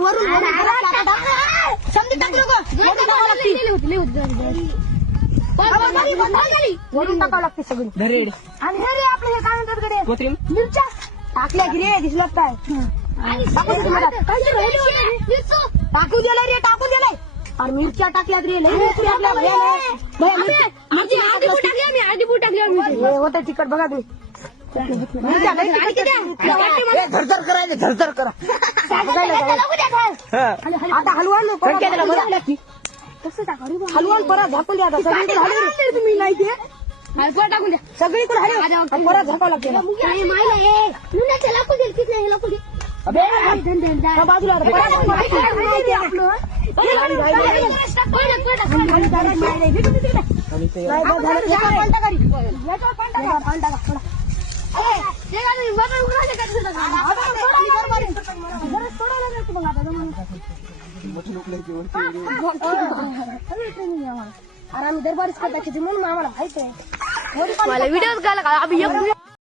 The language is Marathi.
वरून वरून टाका, टाका. समधी टाकू. नको वरून टाकावं लागते सगळी धरेड आणि हे रे आपलं हे काय म्हणतात? कोत्रीम मिरच्या. टाकल्या की रे दिसलं काय? टाकू दिलाय रे टाकू दिलाय. आणि मिरच्या टाकल्यात रे टाकल्या. भैया, मिरच्या-. हे होतं तिखट बघा तुम्ही करायचं झरझर करा. बघायला जाऊ. हा. आता हलवा ना, परत कणक्या त्याला बरं. द्या. हलवा ना, परत झाकून द्या आता. सगळीकडे हलवा रे तुम्ही नाही ते. सगळीकडे हलवा. आणि परत झाकावं लागते ना. अबे, त्या बाजूला आता परत झाकावं लागते. आणि ते नाही, बस झालं. याच्यावर पाणी टाका रे. याच्यावर पाणी टाका. पाणी टाका, थोडं. अरे आम्ही दरबारीच करता किती म्हणून आम्हाला माहीत आहे. मला व्हिडिओ घाला का? आम्ही एक